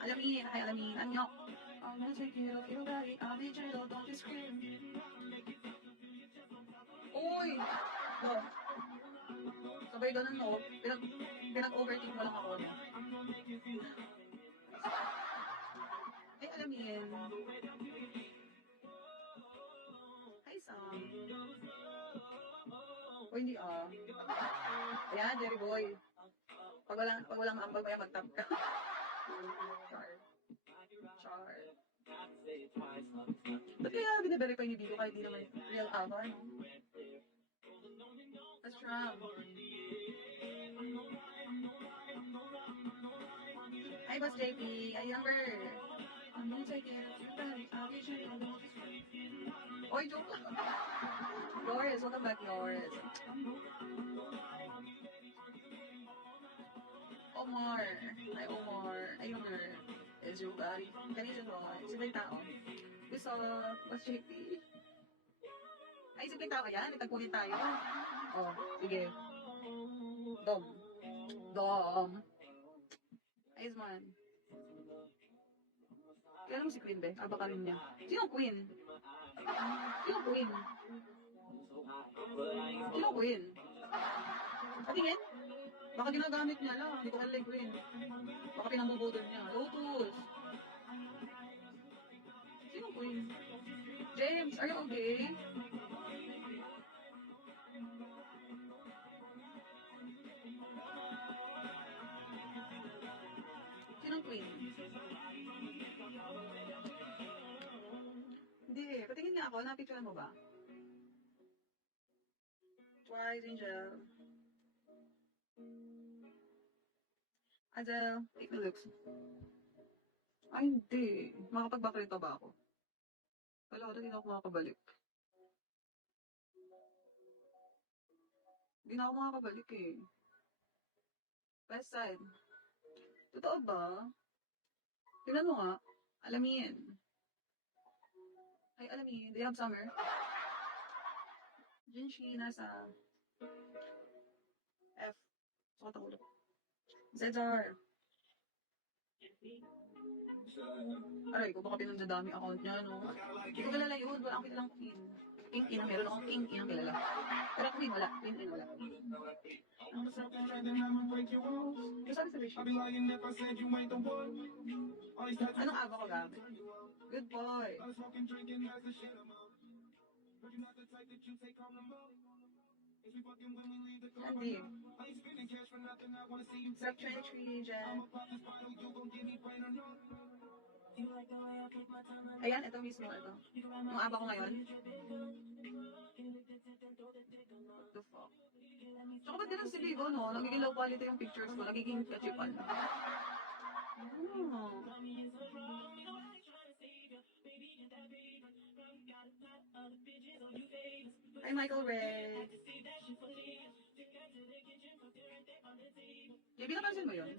Alamin, ay alamin, anyo. I'm gonna take you to your body, I'll be gentle, don't you scream. Uy! Oh. Sabay ganun, no? Pinag-overthink mo lang ako, no? Ay, alamin. Hi, Sam. O, hindi ah. Ayan, Jerry Boy. Pag walang maambal pa yan, mag-tap ka. Char. Ba't kaya bine-verify ni Bigo kahit di naman real ava, no? That's wrong. Hi, Boss JP. Ay, younger. I'm gonna take it. I'll be sure. Oy, joke lang. Yours, welcome back, yours. Omar. Hi, Omar. Ay, younger. Is your body. Kanina Roy. Simpleng tao. Gusto, Boss JP. Ay, simpleng tao yan. Itagpunin tayo. Oh, sige. Dom. Ayos man. Kailan mo si Queen, be? Aba ka rin niya. Sino Queen? Sino Queen? Patingin? Baka ginagamit niya lang. Hindi ko kalay Queen. Baka pinambubudol niya. Lotus. Sino Queen? James, are you okay? Sino Queen? Hindi, patingin nga ako. Napicturean mo ba? Twice, Angel. Adele, take the looks. Ay, hindi. Makapag-backlit pa ba ako? Wala ko, hindi na ako makakabalik. Hindi na ako makakabalik eh. West side. Totoo ba? Tingnan mo nga. Alamin. Ay, alamin. Do you have summer? Jinshi, nasa F. Sukot ang ulo. Cesar. Aray ko, baka pinagdadami account niya, no? Hindi ko kilala yun. Wala akong kilalang Queen. King-in. Meron akong King-in ang kilala. Pero Queen, wala. Queen-in, wala. Ano sabi sa Rishi? Anong aba ko gamit? Good boy. Hindi. Sub 23, Jen. Ayan, ito mismo, ito. Ang aba ko ngayon. What the fuck? Tsaka ba't ganun si Vigo, no? Nagiging low quality yung pictures ko. Nagiging kachipan. Oh. Hi, Michael Ray. JB, napansin mo yun?